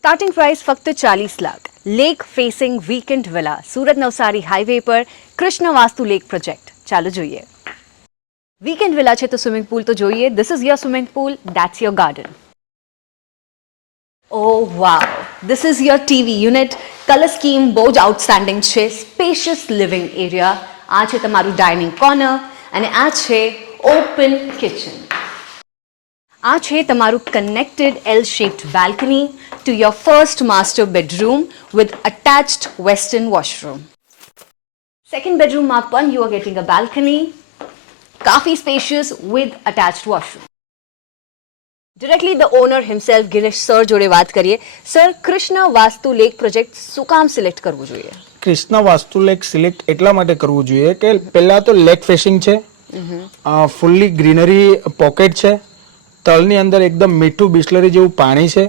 Starting price फक्त 40 lakh. Lake facing weekend villa Surat Navsari highway पर Krishna vastu lake project. ચાલો જોઈએ. વીકેન્ડ વિલા છે તો સ્વિમિંગ પૂલ તો જોઈએ. This is your swimming pool, that's your garden. Oh wow, this is your TV unit. Colour scheme બહુ જ આઉટસ્ટેન્ડિંગ છે. Spacious living area. આ છે તમારું ડાઇનિંગ કોર્નર અને આ છે ઓપન કિચન. આ છે તમારું connected L shaped balcony to your first master bedroom with attached western washroom. Second બેડરૂમમાં પણ you are getting a balcony, કાફી spacious with attached washroom. Directly the owner himself Girish sir જોડે વાત કરીએ. Sir, Krishna Vastu lake project શું કામ select કરવું જોઈએ? કૃષ્ણ વાસ્તુ લેક સિલેક્ટ એટલા માટે કરવું જોઈએ કે પહેલા તો લેક ફેસિંગ છે, ફુલ્લી ગ્રીનરી પોકેટ છે, તળની અંદર એકદમ મીઠું બિસ્લરી જેવું પાણી છે,